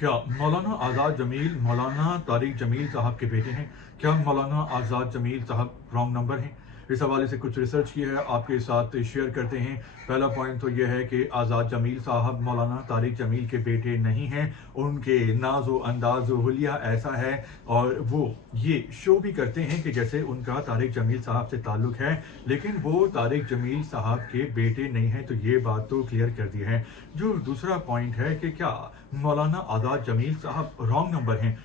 क्या मौलाना आज़ाद जमील मौलाना तारिक जमील साहब के बेटे हैं? क्या मौलाना आज़ाद जमील साहब रॉन्ग नंबर हैं? इस हवाले से कुछ रिसर्च की है, आपके साथ शेयर करते हैं। पहला पॉइंट तो यह है कि आज़ाद जमील साहब मौलाना तारिक जमील के बेटे नहीं हैं। उनके नाज़ो अंदाज़ हुलिया ऐसा है और वो ये शो भी करते हैं कि जैसे उनका तारिक जमील साहब से ताल्लुक़ है, लेकिन वो तारिक जमील साहब के बेटे नहीं हैं। तो ये बात तो क्लियर कर दी है। जो दूसरा पॉइंट है कि क्या मौलाना आज़ाद जमील साहब रॉन्ग नंबर हैं,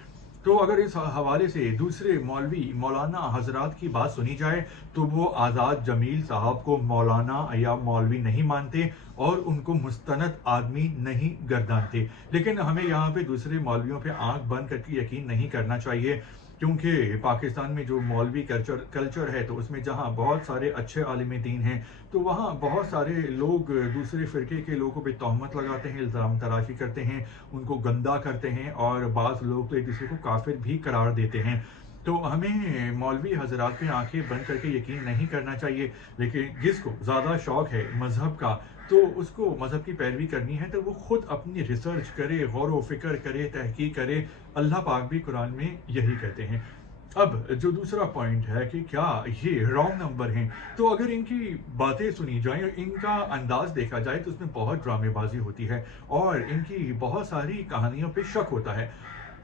तो अगर इस हवाले से दूसरे मौलवी मौलाना हजरात की बात सुनी जाए तो वो आज़ाद जमील साहब को मौलाना या मौलवी नहीं मानते और उनको मुस्तनद आदमी नहीं गर्दानते। लेकिन हमें यहाँ पे दूसरे मौलवियों पे आंख बंद करके यकीन नहीं करना चाहिए, क्योंकि पाकिस्तान में जो मौलवी कल्चर है तो उसमें जहाँ बहुत सारे अच्छे आलिम दीन हैं, तो वहाँ बहुत सारे लोग दूसरे फ़िरके के लोगों पे तहमत लगाते हैं, इल्ज़ाम तराशी करते हैं, उनको गंदा करते हैं और बाज़ लोग तो एक दूसरे को काफिर भी करार देते हैं। तो हमें मौलवी हजरात पे आंखें बंद करके यकीन नहीं करना चाहिए। लेकिन जिसको ज़्यादा शौक़ है मज़हब का, तो उसको मज़हब की पैरवी करनी है तो वो खुद अपनी रिसर्च करे, गौर व फिक्र करे, तहकीक करे। अल्लाह पाक भी कुरान में यही कहते हैं। अब जो दूसरा पॉइंट है कि क्या ये रॉन्ग नंबर हैं, तो अगर इनकी बातें सुनी जाएं और इनका अंदाज देखा जाए तो उसमें बहुत ड्रामेबाजी होती है और इनकी बहुत सारी कहानियों पे शक होता है।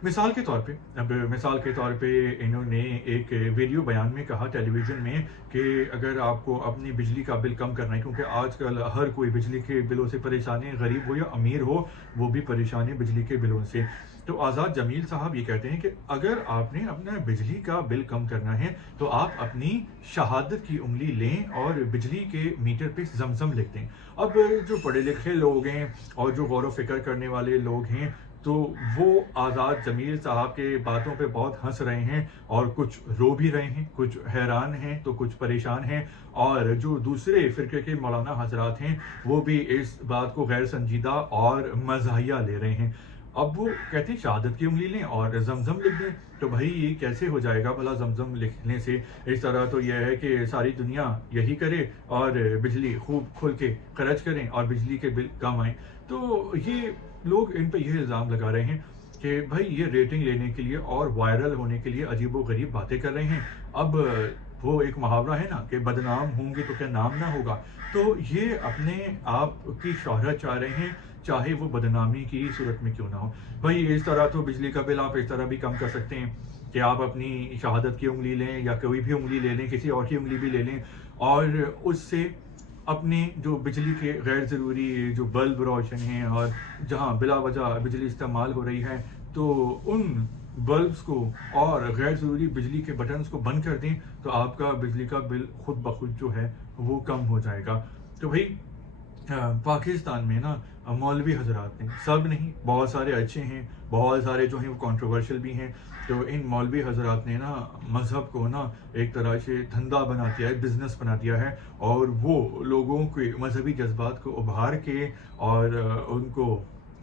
मिसाल के तौर पे इन्होंने एक वीडियो बयान में कहा टेलीविज़न में कि अगर आपको अपनी बिजली का बिल कम करना है, क्योंकि आजकल हर कोई बिजली के बिलों से परेशान है, गरीब हो या अमीर हो वो भी परेशान है बिजली के बिलों से। तो आज़ाद जमील साहब ये कहते हैं कि अगर आपने अपना बिजली का बिल कम करना है तो आप अपनी शहादत की उंगली लें और बिजली के मीटर पे ज़मज़म लिख दें। अब जो पढ़े लिखे लोग हैं और जो गौर व फिक्र करने वाले लोग हैं, तो वो आज़ाद जमील साहब के बातों पे बहुत हंस रहे हैं और कुछ रो भी रहे हैं, कुछ हैरान हैं तो कुछ परेशान हैं। और जो दूसरे फ़िरके के मौलाना हजरात हैं वो भी इस बात को गैर संजीदा और मज़ाहिया ले रहे हैं। अब वो कहते हैं शहादत की उंगली लें और ज़मज़म लिख दें। तो भाई ये कैसे हो जाएगा भला ज़मज़म लिखने से? इस तरह तो यह है कि सारी दुनिया यही करे और बिजली खूब खुल के खर्च करें और बिजली के बिल कम आएँ। तो ये लोग इन पे ये इल्ज़ाम लगा रहे हैं कि भाई ये रेटिंग लेने के लिए और वायरल होने के लिए अजीबो-गरीब बातें कर रहे हैं। अब वो एक मुहावरा है ना कि बदनाम होंगे तो क्या नाम ना होगा। तो ये अपने आप की शोहरत चाह रहे हैं, चाहे वो बदनामी की सूरत में क्यों ना हो। भाई इस तरह तो बिजली का बिल आप इस तरह भी कम कर सकते हैं कि आप अपनी शहादत की उंगली लें या कोई भी उंगली ले लें, किसी और की उंगली भी ले लें और उससे अपने जो बिजली के गैर ज़रूरी जो बल्ब रोशन हैं और जहाँ बिला वजह बिजली इस्तेमाल हो रही है, तो उन बल्ब्स को और गैर ज़रूरी बिजली के बटन्स को बंद कर दें, तो आपका बिजली का बिल खुद ब खुद जो है वो कम हो जाएगा। तो भाई पाकिस्तान में ना मौलवी हजरात हैं, सब नहीं, बहुत सारे अच्छे हैं, बहुत सारे जो हैं वो कंट्रोवर्शियल भी हैं। तो इन मौलवी हजरात ने ना मज़हब को ना एक तरह से धंधा बना दिया है, बिज़नेस बना दिया है और वो लोगों के मजहबी जज्बात को उभार के और उनको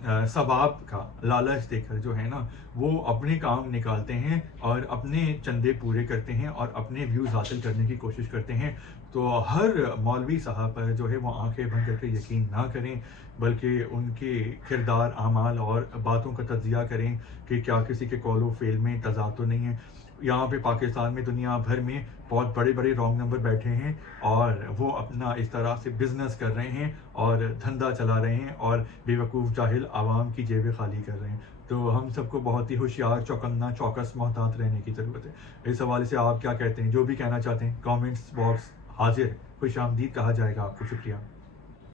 सवाब का लालच देकर जो है ना वो अपने काम निकालते हैं और अपने चंदे पूरे करते हैं और अपने व्यूज़ हासिल करने की कोशिश करते हैं। तो हर मौलवी साहब पर जो है वो आंखें बंद करके यकीन ना करें, बल्कि उनके किरदार, आमाल और बातों का तज्ज़िया करें कि क्या किसी के कौल व फ़ेल में तज़ाद तो नहीं है। यहाँ पे पाकिस्तान में दुनिया भर में बहुत बड़े-बड़े रॉन्ग नंबर बैठे हैं और वो अपना इस तरह से बिज़नेस कर रहे हैं और धंधा चला रहे हैं और बेवकूफ़ जाहिल आवाम की जेबें खाली कर रहे हैं। तो हम सबको बहुत ही होशियार, चौकन्ना, चौकस, मोहतात रहने की ज़रूरत है। इस हवाले से आप क्या कहते हैं? जो भी कहना चाहते हैं कमेंट्स बॉक्स हाज़िर है। खुशामदीद कहा जाएगा आपको। शुक्रिया।